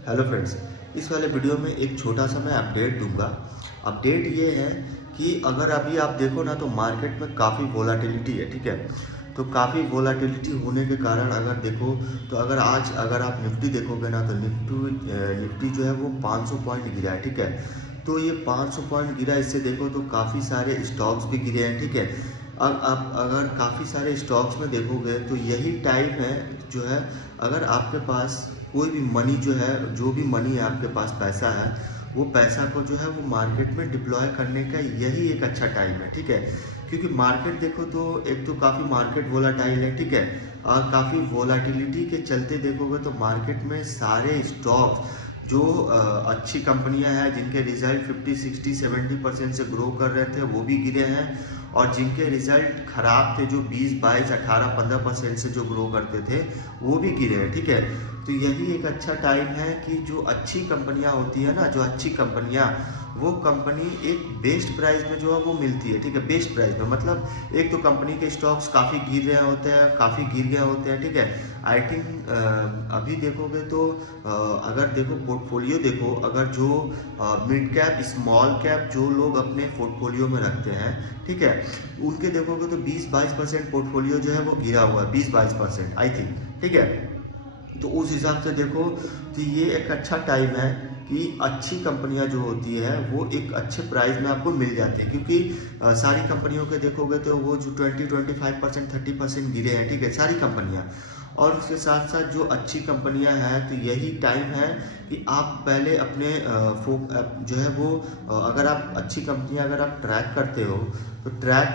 Hello friends, इस वाले video में एक छोटा सा मैं अपडेट दूंगा। अपडेट ये है कि अगर अभी आप देखो ना तो मार्केट में काफ़ी वोलाटिलिटी है, ठीक है। तो काफ़ी वोलाटिलिटी होने के कारण अगर देखो तो अगर आप निफ्टी देखोगे ना तो निफ्टी जो है वो 500 पॉइंट गिरा है, ठीक है। तो ये 500 पॉइंट गिरा, इससे देखो तो काफ़ी सारे स्टॉक्स भी गिरे हैं, ठीक है। अब आप अगर काफ़ी सारे स्टॉक्स में देखोगे तो यही टाइम है जो है, अगर आपके पास कोई भी मनी जो है, जो भी मनी है आपके पास पैसा है, वो पैसा को जो है वो मार्केट में डिप्लॉय करने का यही एक अच्छा टाइम है, ठीक है। क्योंकि मार्केट देखो तो एक तो काफ़ी मार्केट वोलाटाइल है, ठीक है। और काफ़ी वोलाटिलिटी के चलते देखोगे तो मार्केट में सारे स्टॉक्स जो अच्छी कंपनियां हैं जिनके रिजल्ट 50, 60, 70% से ग्रो कर रहे थे वो भी गिरे हैं, और जिनके रिजल्ट खराब थे जो 20, 22, 18, 15% से जो ग्रो करते थे वो भी गिरे हैं, ठीक है। तो यही एक अच्छा टाइम है कि जो अच्छी कंपनियां होती है ना, जो अच्छी कंपनियां, वो कंपनी एक बेस्ट प्राइस में जो है वो मिलती है, ठीक है। बेस्ट प्राइस में मतलब एक तो कंपनी के स्टॉक्स काफ़ी गिर रहे होते हैं, काफ़ी गिर गए होते हैं, ठीक है। आई थिंक अभी देखोगे तो अगर देखो पोर्टफोलियो देखो, अगर जो मिड कैप स्मॉल कैप जो लोग अपने पोर्टफोलियो में रखते हैं, ठीक है, उनके देखोगे तो 20-22% पोर्टफोलियो जो है वो गिरा हुआ है, 20-22% आई थिंक, ठीक है। तो उस हिसाब से देखो तो ये एक अच्छा टाइम है कि अच्छी कंपनियां जो होती है वो एक अच्छे प्राइस में आपको मिल जाती है, क्योंकि सारी कंपनियों के देखोगे तो वो जो 20-25%, 30% गिरे हैं, ठीक है, सारी कंपनियां। और उसके साथ साथ जो अच्छी कंपनियां हैं तो यही टाइम है कि आप पहले अपने जो है वो अगर आप अच्छी कंपनियां अगर आप ट्रैक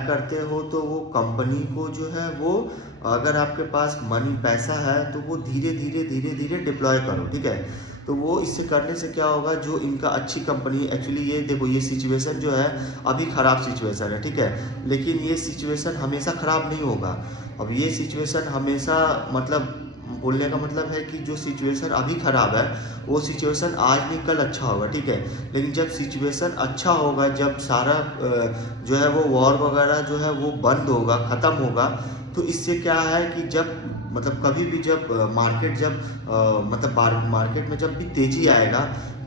करते हो तो वो कंपनी को जो है वो, अगर आपके पास मनी पैसा है तो वो धीरे धीरे डिप्लॉय करो, ठीक है। तो वो इससे करने से क्या होगा, जो इनका अच्छी कंपनी, एक्चुअली ये देखो ये सिचुएशन जो है अभी ख़राब सिचुएशन है, ठीक है। लेकिन ये सिचुएशन हमेशा ख़राब नहीं होगा। अब ये सिचुएशन हमेशा, मतलब बोलने का मतलब है कि जो सिचुएशन अभी ख़राब है वो सिचुएशन आज नहीं कल अच्छा होगा, ठीक है। लेकिन जब सिचुएशन अच्छा होगा, जब सारा जो है वो वॉर वगैरह जो है वो बंद होगा, ख़त्म होगा, तो इससे क्या है कि जब मतलब कभी भी जब मार्केट जब मतलब मार्केट में जब भी तेज़ी आएगा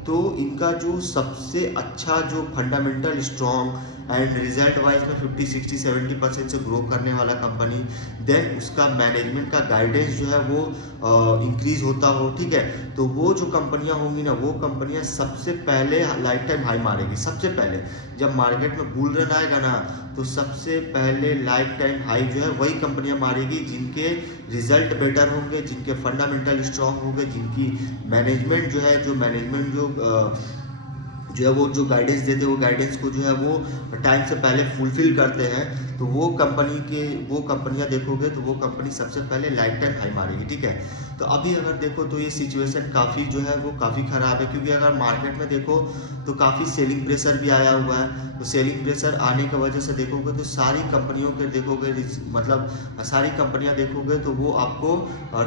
तो इनका जो सबसे अच्छा जो fundamental strong and result wise में 50, 60, 70% से ग्रो करने वाला कंपनी, देन उसका मैनेजमेंट का गाइडेंस जो है वो इंक्रीज होता हो, ठीक है। तो वो जो कंपनियां होंगी ना, वो कंपनियां सबसे पहले लाइफ टाइम हाई मारेगी। सबसे पहले जब मार्केट में बुल रन आएगा ना तो सबसे पहले लाइफ टाइम हाई जो है वही कंपनियां मारेगी जिनके रिजल्ट बेटर होंगे, जिनके फंडामेंटल स्ट्रांग होंगे, जिनकी मैनेजमेंट जो है, जो मैनेजमेंट जो है वो जो गाइडेंस देते हैं वो गाइडेंस को जो है वो टाइम से पहले फुलफिल करते हैं। तो वो कंपनियां देखोगे तो वो कंपनी सबसे पहले लाइफ टाइम हाई मारेगी, ठीक है। तो अभी अगर देखो तो ये सिचुएशन काफ़ी जो है वो काफ़ी ख़राब है, क्योंकि अगर मार्केट में देखो तो काफ़ी सेलिंग प्रेशर भी आया हुआ है। तो सेलिंग प्रेशर आने की वजह से देखोगे तो सारी कंपनियों के देखोगे, मतलब सारी कंपनियां देखोगे तो वो आपको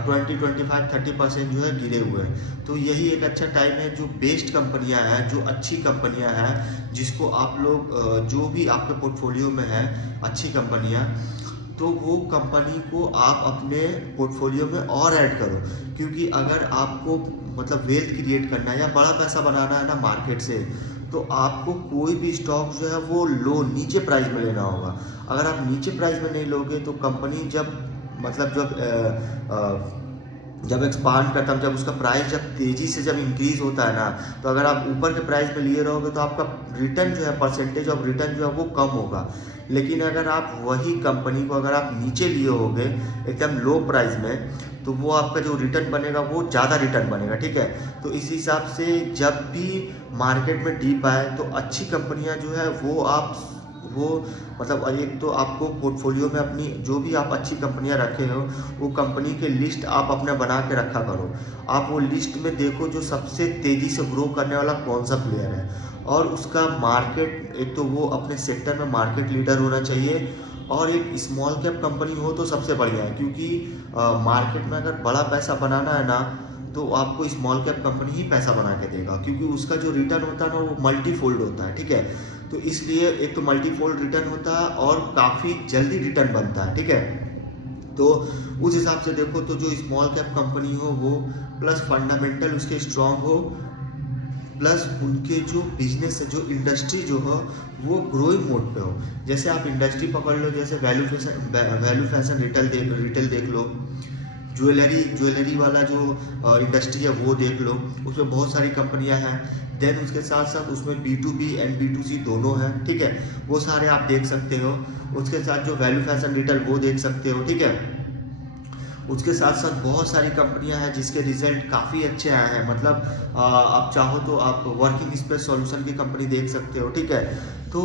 20, 25, 30% जो है गिरे हुए हैं। तो यही एक अच्छा टाइम है, जो बेस्ट कंपनियां हैं, जो अच्छी कंपनियां हैं, जिसको आप लोग जो भी आपके पोर्टफोलियो में है अच्छी कंपनियां, तो वो कंपनी को आप अपने पोर्टफोलियो में और ऐड करो। क्योंकि अगर आपको मतलब वेल्थ क्रिएट करना है या बड़ा पैसा बनाना है ना मार्केट से, तो आपको कोई भी स्टॉक जो है वो नीचे प्राइस में लेना होगा। अगर आप नीचे प्राइस में नहीं लोगे तो कंपनी जब मतलब जब एक्सपांड करता है, जब उसका प्राइस जब तेज़ी से जब इंक्रीज होता है ना, तो अगर आप ऊपर के प्राइस में लिए रहोगे तो आपका रिटर्न जो है, परसेंटेज ऑफ रिटर्न जो है वो कम होगा। लेकिन अगर आप वही कंपनी को अगर आप नीचे लिए होगे एकदम लो प्राइस में, तो वो आपका जो रिटर्न बनेगा वो ज़्यादा रिटर्न बनेगा, ठीक है। तो इस हिसाब से जब भी मार्केट में डीप आए तो अच्छी कंपनियां जो है वो मतलब एक तो आपको पोर्टफोलियो में अपनी जो भी आप अच्छी कंपनियां रखे हो वो कंपनी के लिस्ट आप अपने बना के रखा करो। आप वो लिस्ट में देखो जो सबसे तेज़ी से ग्रो करने वाला कौन सा प्लेयर है, और उसका मार्केट, एक तो वो अपने सेक्टर में मार्केट लीडर होना चाहिए, और एक स्मॉल कैप कंपनी हो तो सबसे बढ़िया है। क्योंकि मार्केट में अगर बड़ा पैसा बनाना है ना तो आपको स्मॉल कैप कंपनी ही पैसा बना के देगा, क्योंकि उसका जो रिटर्न होता है ना वो मल्टीफोल्ड होता है, ठीक है। तो इसलिए एक तो मल्टीफोल्ड रिटर्न होता है और काफ़ी जल्दी रिटर्न बनता है, ठीक है। तो उस हिसाब से देखो तो जो स्मॉल कैप कंपनी हो वो, प्लस फंडामेंटल उसके स्ट्रांग हो, प्लस उनके जो बिजनेस है, जो इंडस्ट्री जो हो वो ग्रोइंग मोड पे हो। जैसे आप इंडस्ट्री पकड़ लो, जैसे वैल्यू फैशन रिटेल देख लो, ज्वेलरी वाला जो इंडस्ट्री है वो देख लो, उसमें बहुत सारी कंपनियां हैं। देन उसके साथ साथ उसमें B2B एंड B2C दोनों हैं, ठीक है, वो सारे आप देख सकते हो। उसके साथ जो वैल्यू फैशन रिटेल वो देख सकते हो, ठीक है। उसके साथ साथ बहुत सारी कंपनियां हैं जिसके रिजल्ट काफ़ी अच्छे आए हैं, मतलब आप चाहो तो आप वर्किंग स्पेस सॉल्यूशन की कंपनी देख सकते हो, ठीक है। तो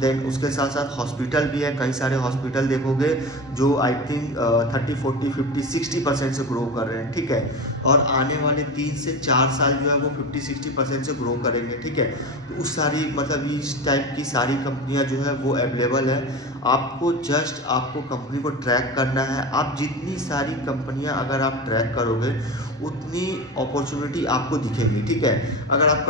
देन उसके साथ साथ हॉस्पिटल भी है, कई सारे हॉस्पिटल देखोगे जो आई थिंक 30, 40, 50, 60% से ग्रो कर रहे हैं, ठीक है। और आने वाले 3 से 4 साल जो है वो 50-60% से ग्रो करेंगे, ठीक है। तो उस सारी मतलब इस टाइप की सारी कंपनियां जो है वो अवेलेबल है। आपको कंपनी को ट्रैक करना है। आप जितनी सारी कंपनियां अगर आप ट्रैक करोगे उतनी अपॉर्चुनिटी आपको दिखेंगी, ठीक है। अगर आप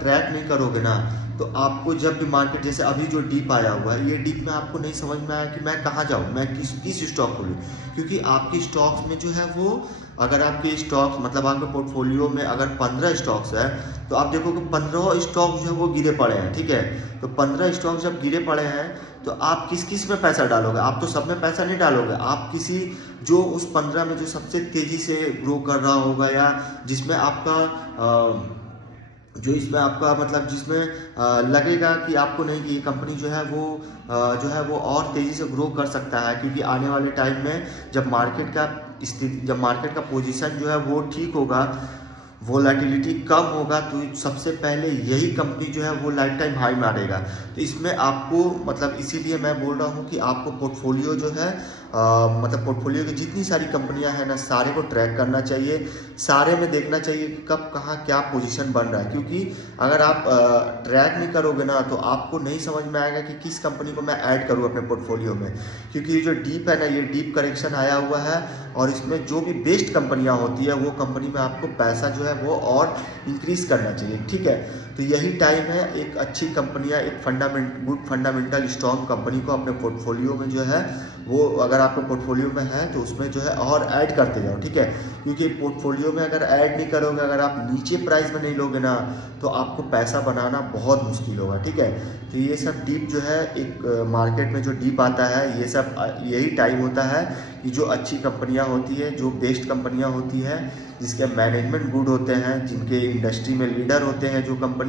ट्रैक नहीं करोगे ना, तो आपको जब भी मार्केट, जैसे अभी जो डीप आया हुआ है, ये डीप में आपको नहीं समझ में आया कि मैं कहाँ जाऊँ, मैं किस स्टॉक को लूँ, क्योंकि आपकी स्टॉक्स में जो है वो, अगर आपके स्टॉक्स मतलब आपके पोर्टफोलियो में अगर 15 स्टॉक्स है तो आप देखोगे 15 स्टॉक जो है वो गिरे पड़े हैं, ठीक है। तो 15 स्टॉक जब गिरे पड़े हैं तो आप किस किस में पैसा डालोगे? आप तो सब में पैसा नहीं डालोगे, आप किसी जो उस 15 में जो सबसे तेज़ी से ग्रो कर रहा होगा, या जिसमें आपका मतलब जिसमें लगेगा कि आपको नहीं कि ये कंपनी जो है वो और तेज़ी से ग्रो कर सकता है, क्योंकि आने वाले टाइम में जब मार्केट का पोजीशन जो है वो ठीक होगा, वोलेटिलिटी कम होगा, तो सबसे पहले यही कंपनी जो है वो लाइफ टाइम हाई मारेगा। तो इसमें आपको मतलब इसीलिए मैं बोल रहा हूँ कि आपको पोर्टफोलियो जो है मतलब पोर्टफोलियो की जितनी सारी कंपनियां हैं ना, सारे को ट्रैक करना चाहिए, सारे में देखना चाहिए कि कब कहाँ क्या पोजीशन बन रहा है। क्योंकि अगर आप ट्रैक नहीं करोगे ना तो आपको नहीं समझ में आएगा कि किस कंपनी को मैं ऐड करूँ अपने पोर्टफोलियो में। क्योंकि ये जो डीप है ना, ये डीप करेक्शन आया हुआ है, और इसमें जो भी बेस्ट कंपनियां होती है वो कंपनी में आपको पैसा जो है वो और इंक्रीज करना चाहिए, ठीक है। तो यही टाइम है एक अच्छी कंपनियां, एक गुड फंडामेंटल स्ट्रॉन्ग कंपनी को अपने पोर्टफोलियो में जो है वो, अगर आपके पोर्टफोलियो में है तो उसमें जो है और ऐड करते जाओ, ठीक है। क्योंकि पोर्टफोलियो में अगर ऐड नहीं करोगे, अगर आप नीचे प्राइस में नहीं लोगे ना, तो आपको पैसा बनाना बहुत मुश्किल होगा, ठीक है। तो ये सब डीप जो है, एक मार्केट में जो डीप आता है, ये सब यही टाइम होता है कि जो अच्छी कंपनियां होती है, जो बेस्ट कंपनियां होती है, जिसके मैनेजमेंट गुड होते हैं, जिनके इंडस्ट्री में लीडर होते हैं, जो कंपनी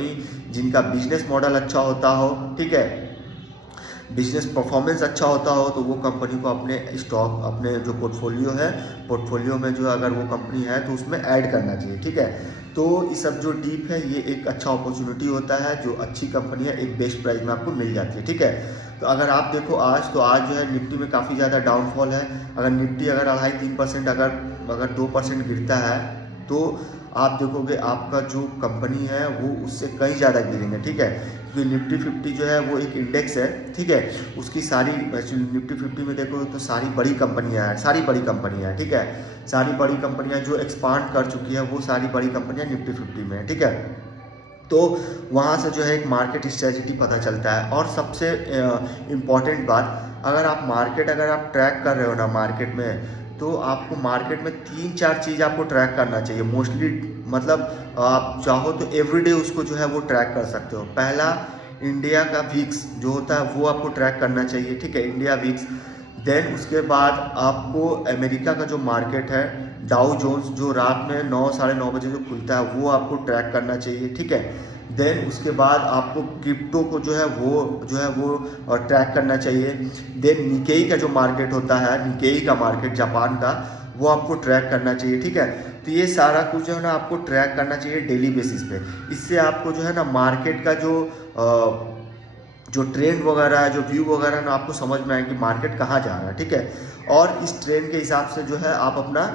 जिनका बिजनेस मॉडल अच्छा होता हो, ठीक है, बिजनेस परफॉर्मेंस अच्छा होता हो, तो वो कंपनी को अपने स्टॉक, अपने जो पोर्टफोलियो में जो अगर वो कंपनी है तो उसमें ऐड करना चाहिए, ठीक है। तो ये सब जो डीप है ये एक अच्छा अपॉर्चुनिटी होता है, जो अच्छी कंपनियां एक बेस्ट प्राइस में आपको मिल जाती है, ठीक है। तो अगर आप देखो आज जो है निफ्टी में काफ़ी ज़्यादा डाउनफॉल है। अगर निफ्टी अगर 2.5-3% अगर 2% गिरता है तो आप देखोगे आपका जो कंपनी है वो उससे कहीं ज़्यादा गिरेंगे, ठीक है। क्योंकि निफ्टी 50 जो है वो एक इंडेक्स है, ठीक है। उसकी सारी निफ्टी 50 में देखोगे तो सारी बड़ी कंपनियां हैं, ठीक है। सारी बड़ी कंपनियां जो एक्सपांड कर चुकी है वो सारी बड़ी कंपनियां निफ्टी 50 में है, ठीक है। तो वहाँ से जो है एक मार्केट स्ट्रेटजी पता चलता है। और सबसे इम्पॉर्टेंट बात, अगर आप ट्रैक कर रहे हो ना मार्केट में, तो आपको मार्केट में 3-4 चीज़ आपको ट्रैक करना चाहिए मोस्टली। मतलब आप चाहो तो एवरीडे उसको जो है वो ट्रैक कर सकते हो। पहला, इंडिया का विक्स जो होता है वो आपको ट्रैक करना चाहिए, ठीक है, इंडिया विक्स। देन उसके बाद आपको अमेरिका का जो मार्केट है, डाउ जोन्स, जो रात में 9-9:30 बजे जो खुलता है, वो आपको ट्रैक करना चाहिए, ठीक है। देन उसके बाद आपको क्रिप्टो को जो है वो ट्रैक करना चाहिए। देन निकेई का जो मार्केट होता है, निकेई का मार्केट जापान का, वो आपको ट्रैक करना चाहिए, ठीक है। तो ये सारा कुछ जो है ना आपको ट्रैक करना चाहिए डेली बेसिस पे। इससे आपको जो है ना मार्केट का जो ट्रेंड वगैरह है, जो व्यू वगैरह ना, आपको समझ में आए कि मार्केट कहाँ जा रहा है, ठीक है। और इस ट्रेंड के हिसाब से जो है आप अपना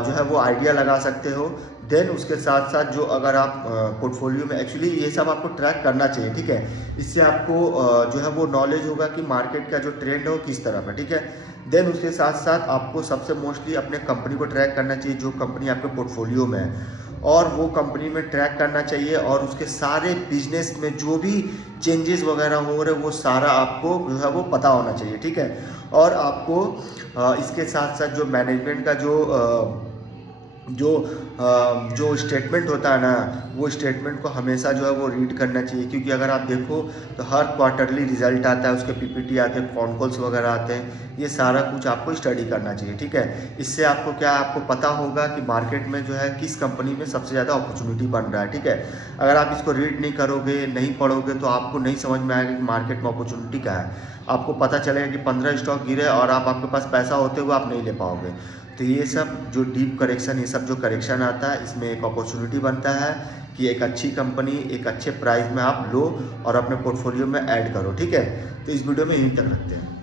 जो है वो आइडिया लगा सकते हो। देन उसके साथ साथ जो अगर आप पोर्टफोलियो में, एक्चुअली ये सब आपको ट्रैक करना चाहिए, ठीक है। इससे आपको जो है वो नॉलेज होगा कि मार्केट का जो ट्रेंड है वो किस तरफ है, ठीक है। देन उसके साथ साथ आपको सबसे मोस्टली अपने कंपनी को ट्रैक करना चाहिए, जो कंपनी आपके पोर्टफोलियो में है। और वो कंपनी में ट्रैक करना चाहिए, और उसके सारे बिजनेस में जो भी चेंजेस वगैरह हो रहे वो सारा आपको जो है वो पता होना चाहिए, ठीक है। और आपको इसके साथ साथ जो मैनेजमेंट का जो स्टेटमेंट होता है ना, वो स्टेटमेंट को हमेशा जो है वो रीड करना चाहिए, क्योंकि अगर आप देखो तो हर क्वार्टरली रिजल्ट आता है, उसके पीपीटी आते हैं, कॉन कॉल्स वगैरह आते हैं, ये सारा कुछ आपको स्टडी करना चाहिए, ठीक है। इससे आपको क्या, आपको पता होगा कि मार्केट में जो है किस कंपनी में सबसे ज़्यादा अपॉर्चुनिटी बन रहा है, ठीक है। अगर आप इसको रीड नहीं करोगे, नहीं पढ़ोगे, तो आपको नहीं समझ में आएगा कि मार्केट में अपॉर्चुनिटी क्या है। आपको पता चलेगा कि 15 स्टॉक गिरे और आपके पास पैसा होते हुए आप नहीं ले पाओगे। तो ये सब जो डीप करेक्शन, ये सब जो करेक्शन आता है, इसमें एक अपॉर्चुनिटी बनता है कि एक अच्छी कंपनी एक अच्छे प्राइस में आप लो और अपने पोर्टफोलियो में ऐड करो, ठीक है। तो इस वीडियो में यहीं तक रखते हैं।